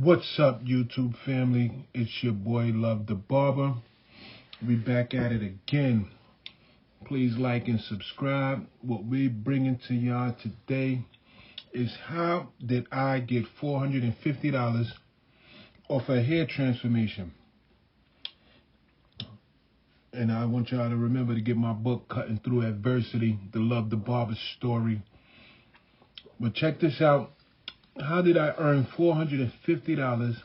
What's up, YouTube family? It's your boy Love the Barber. We back at it again. Please like and subscribe. What we're bringing to y'all today is how did I get $450 off a hair transformation. And I want y'all to remember to get my book, Cutting Through Adversity, the Love the Barber story. But check this out. How did I earn $450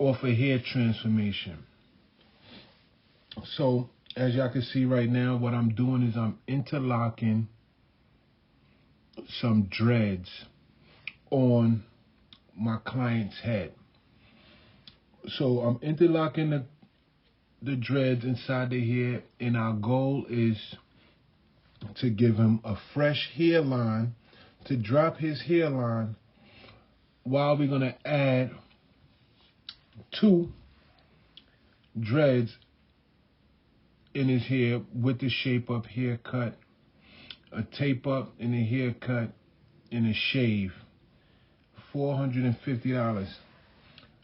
off a hair transformation? So, as y'all can see right now, what I'm doing is I'm interlocking some dreads on my client's head. So I'm interlocking the dreads inside the hair, and our goal is to give him a fresh hairline, to drop his hairline, while we're going to add 2 dreads in his hair with the shape up haircut, a tape up and a haircut, and a shave. $450.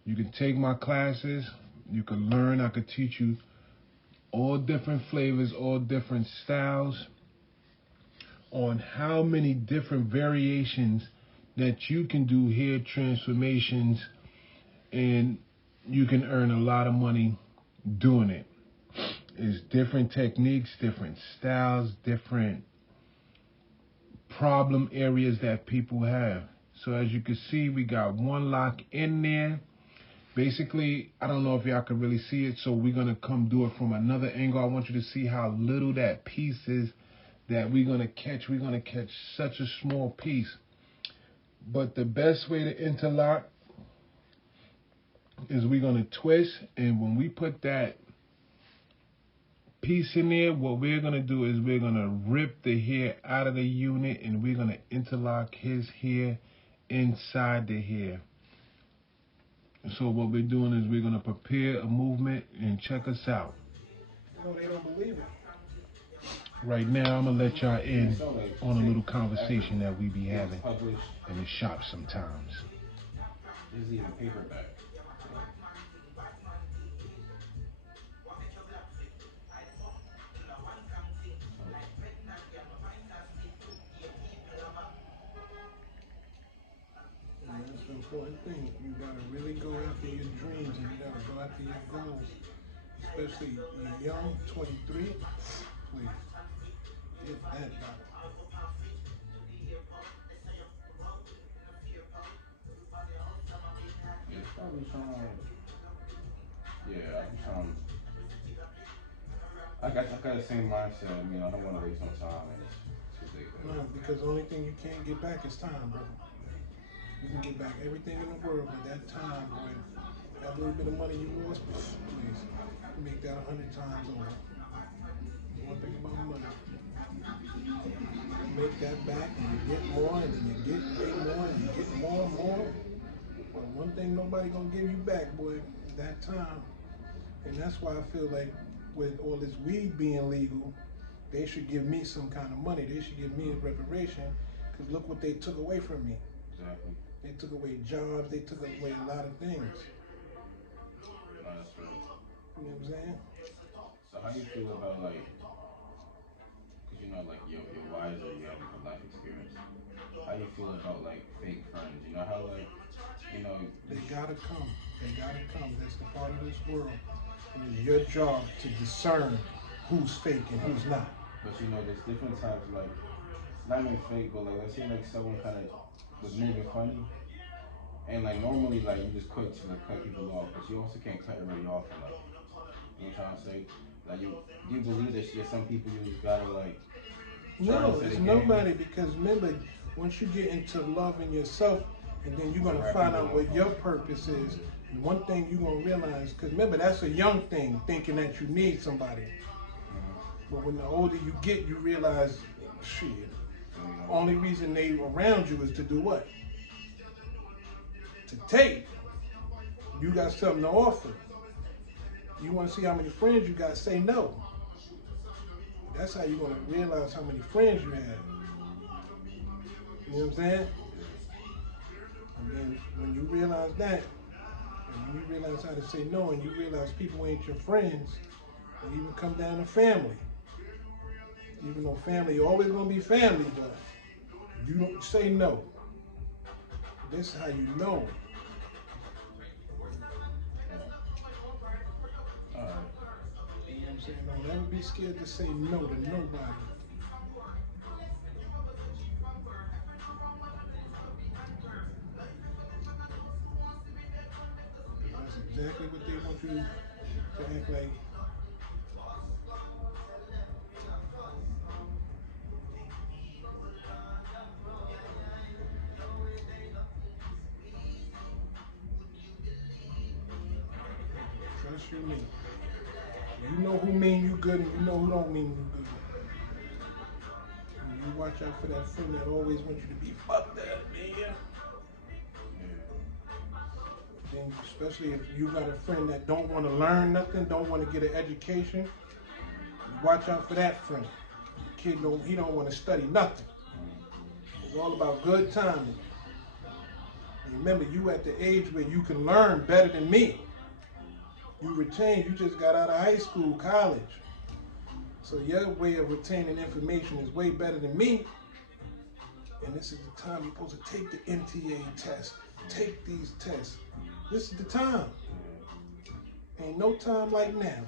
You can take my classes, you can learn, I could teach you all different flavors, all different styles on how many different variations that you can do hair transformations, and you can earn a lot of money doing it. It's different techniques, different styles, different problem areas that people have. So as you can see, we got one lock in there. Basically, I don't know if y'all can really see it, so we're gonna come do it from another angle. I want you to see how little that piece is that we're gonna catch. We're gonna catch such a small piece. But the best way to interlock is we're going to twist, and when we put that piece in there, what we're going to do is we're going to rip the hair out of the unit, and we're going to interlock his hair inside the hair. So what we're doing is we're going to prepare a movement, and check us out. No, they don't believe it. Right now, I'm going to let y'all in on a little conversation that we be having in the shop sometimes. There's even paperback. That's the important thing. You gotta really go after your dreams, and you gotta go after your goals. Especially you're young, 23. Please, get that done. It's probably trying. Yeah, I'm trying. I got the same mindset. I mean, I don't want to waste no time. It's ridiculous. No, because the only thing you can't get back is time, brother. You can get back everything in the world, but that time, boy, that little bit of money you lost, please, make that 100 times over. One thing about money, you make that back, and you get more, and then you get way more, and you get more and more. But one thing nobody gonna give you back, boy, that time. And that's why I feel like with all this weed being legal, they should give me some kind of money. They should give me a reparation, because look what they took away from me. Exactly. They took away jobs. They took away a lot of things. No, that's true. You know what I'm saying? So how do you feel about, like, because you know, like, you're wiser, you have a life experience. How do you feel about, like, fake friends? You know how, like, you know, they gotta come. They gotta come. That's the part of this world. And it's your job to discern who's fake and who's not. But you know, there's different times, like, not even fake, but like, let's say like someone kind of was moving funny, and like normally, like, you just cut people off, but you also can't cut everybody off enough. You know what I'm trying to say? Like, do you believe that there's some people you just gotta, like, no, it's nobody, because remember, once you get into loving yourself, and then you're gonna find out what your purpose is. And one thing you're gonna realize, because remember, that's a young thing, thinking that you need somebody. But when the older you get, you realize, shit, only reason they around you is to do what? To take. You got something to offer. You want to see how many friends you got, say no. That's how you're going to realize how many friends you have. You know what I'm saying? And then when you realize that, And when you realize how to say no, and you realize people ain't your friends, and even come down to family. Even though family always gonna be family, but you don't say no. This is how you know. All right. You know what I'm saying? Don't never be scared to say no to nobody. That's exactly what they want you to act like. Trust you me. You know who mean you good and you know who don't mean you good. And you watch out for that friend that always wants you to be fuck that, man. Then especially if you got a friend that don't want to learn nothing, don't want to get an education, watch out for that friend. The kid don't want to study nothing. It's all about good timing. And remember, you at the age where you can learn better than me. You retain, you just got out of high school, college. So your way of retaining information is way better than me. And this is the time you're supposed to take the MTA test. Take these tests. This is the time. Ain't no time like now.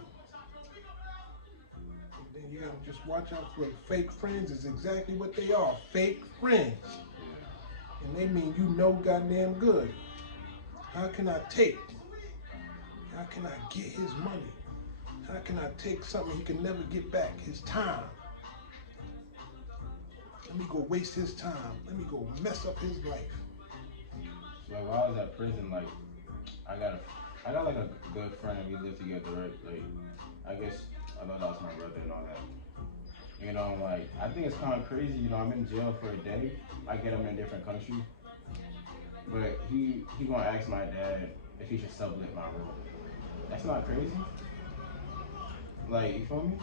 And then you gotta just watch out for fake friends is exactly what they are. Fake friends. And they mean you know goddamn good. How can I take? How can I get his money? How can I take something he can never get back? His time. Let me go waste his time. Let me go mess up his life. So like, while I was at prison, like I got like a good friend and we lived together, right? Like I guess I thought that was my brother and all that. You know, like I think it's kind of crazy. You know, I'm in jail for a day. I get him in a different country, but he gonna ask my dad if he should sublet my room. That's not crazy. Like, you feel me?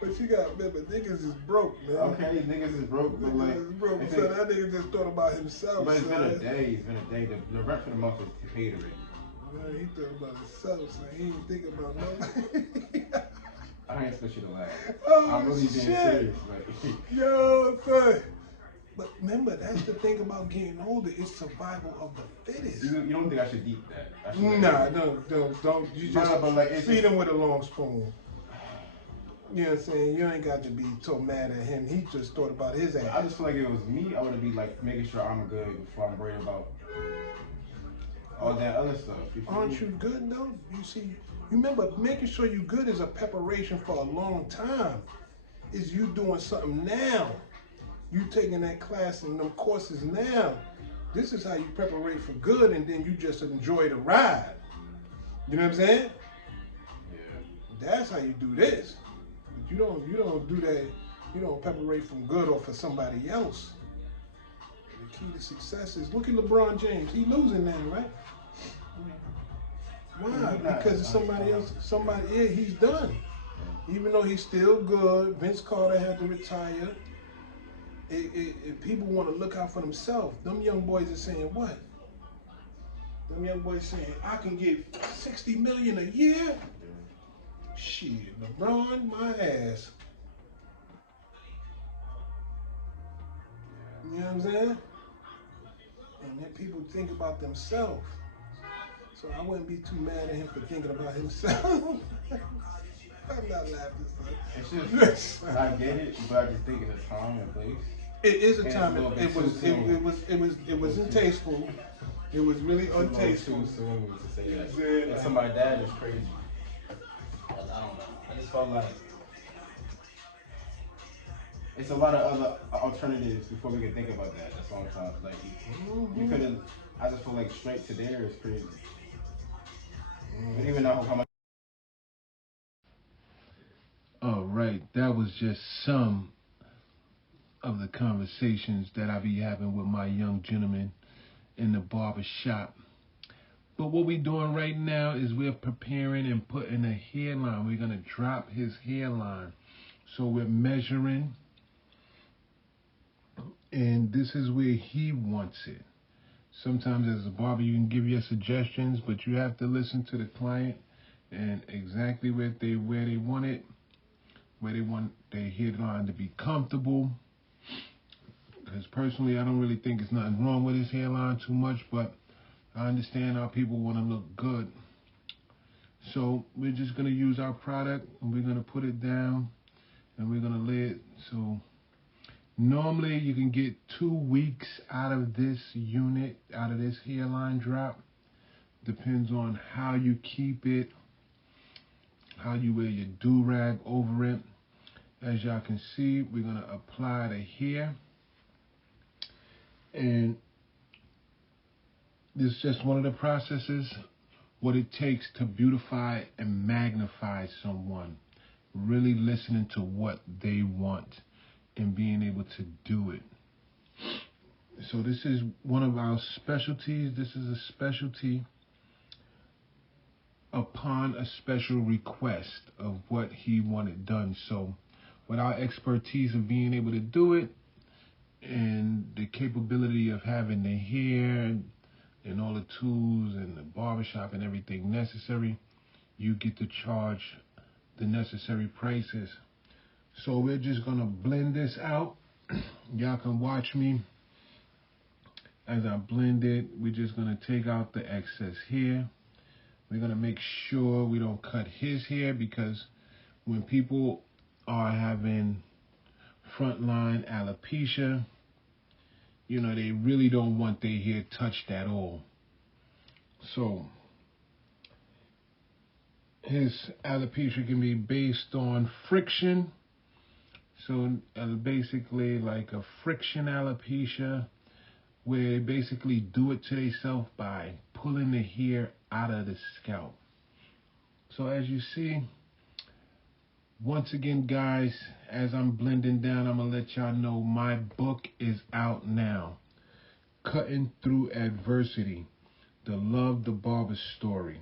But you gotta remember, niggas is broke, man. Okay, niggas is broke, but like, Niggas is broke. So that nigga just thought about himself. But it's son. been a day. It's been a day. The rent for the month is paid already. Man, he thought about himself, so he ain't thinking about nobody. I ain't expect you to laugh. Oh, I'm really being shit. serious. Like, Yo, son. But remember, that's the thing about getting older. It's survival of the fittest. you don't think I should deep that? I should Nah, don't. You just but like, feed him with a long spoon. You know what I'm saying? You ain't got to be so mad at him. He just thought about his ass. I just feel like if it was me, I would be like making sure I'm good before I'm worried about all that other stuff. Aren't you good though? You see, you remember making sure you good is a preparation for a long time. Is you doing something now. You taking that class and them courses now. This is how you prepare for good, and then you just enjoy the ride. You know what I'm saying? Yeah. That's how you do this. But you don't do that. You don't prepare from good or for somebody else. The key to success is look at LeBron James. He losing now, right? Why? Because somebody else. Yeah, he's done. Even though he's still good, Vince Carter had to retire. People want to look out for themselves. Them young boys are saying what? Them young boys saying, I can get $60 million a year? Shit, LeBron, my ass. You know what I'm saying? And then people think about themselves. So I wouldn't be too mad at him for thinking about himself. I'm not laughing, son. It's just, I get it, but I just think it's a time and place. It is a And time. it's a little It was untasteful. It was really untasteful. Too soon to say that. And so my dad is crazy. I don't know. I just felt like it's a lot of other alternatives before we can think about that. That's all I'm trying to like. You couldn't. I just feel like straight to there is crazy. But even though how much. All right, that was just some of the conversations that I be having with my young gentlemen in the barber shop. But what we're doing right now is we're preparing and putting a hairline. We're going to drop his hairline. So we're measuring, and this is where he wants it. Sometimes as a barber, you can give your suggestions, but you have to listen to the client and exactly where they want it, where they want their hairline to be comfortable. Because personally, I don't really think there's nothing wrong with his hairline too much, but I understand how people want to look good. So we're just going to use our product and we're going to put it down and we're going to lay it. So normally you can get 2 weeks out of this unit, out of this hairline drop. Depends on how you keep it, how you wear your do-rag over it. As y'all can see, we're going to apply the hair. And this is just one of the processes, what it takes to beautify and magnify someone. Really listening to what they want and being able to do it. So this is one of our specialties. This is a specialty upon a special request of what he wanted done. So with our expertise of being able to do it and the capability of having the hair and all the tools and the barbershop and everything necessary, you get to charge the necessary prices. So we're just gonna blend this out. Y'all can watch me as I blend it. We're just gonna take out the excess hair. We're gonna make sure we don't cut his hair, because when people are having frontline alopecia, you know, they really don't want their hair touched at all. So his alopecia can be based on friction. So basically like a friction alopecia, where they basically do it to themselves by pulling the hair out of the scalp. So as you see, once again, guys, as I'm blending down, I'm going to let y'all know my book is out now. Cutting Through Adversity, the Love the Barber Story.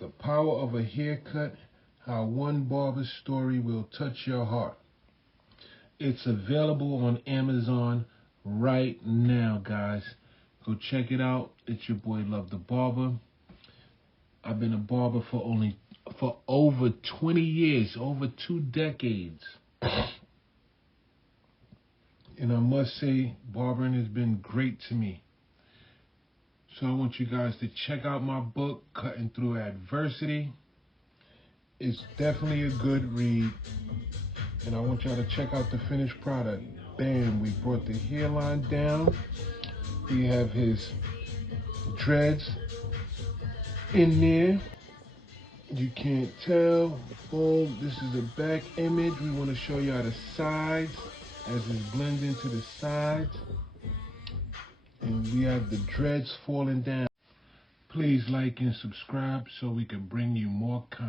The Power of a Haircut, How One Barber's Story Will Touch Your Heart. It's available on Amazon right now, guys. Go check it out. It's your boy Love the Barber. I've been a barber for over 20 years, over 2 decades. And I must say, barbering has been great to me. So I want you guys to check out my book, Cutting Through Adversity. It's definitely a good read. And I want y'all to check out the finished product. Bam, we brought the hairline down. We have his dreads in there. You can't tell. Boom, this is the back image. We want to show y'all the sides as it's blending to the sides. And we have the dreads falling down. Please like and subscribe so we can bring you more content.